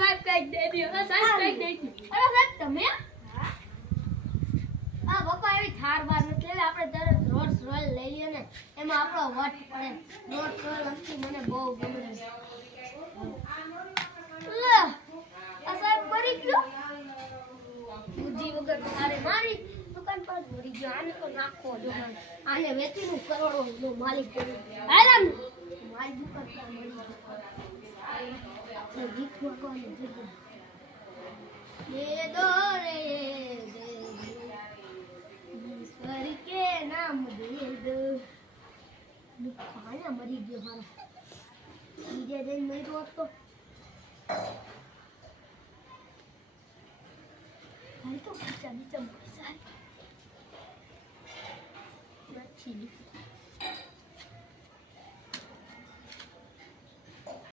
સાહેબ કઈ દે દે સાહેબ કઈ દે અરે સાહેબ તમે આ પપ્પા એવી થાર બાર નથી લેવી આપણે દરરોજ રોલ્સ રોયલ લઈ લઈએ ને એમાં આપણો વટ પડે રોલ્સ રોયલ અંતિ મને બહુ ગમે લે આ સાહેબ મરી ગયો બુદ્ધિ વગર તારે મારી દુકાન પર મરી ગયો આને તો નાખો દુકાન આને વેચીનું કરોડો નો માલિક બન્યો હેરાન મારી દુકાન પર મરી ગયો આપણે ગીત વાગવાનું જગ્યા ये दो रे ईश्वर के नाम दे दो खाना मरी गयो मारा बीजे दिन नहीं रोज तो अरे तो बीचा बीचा मरी जाए अच्छी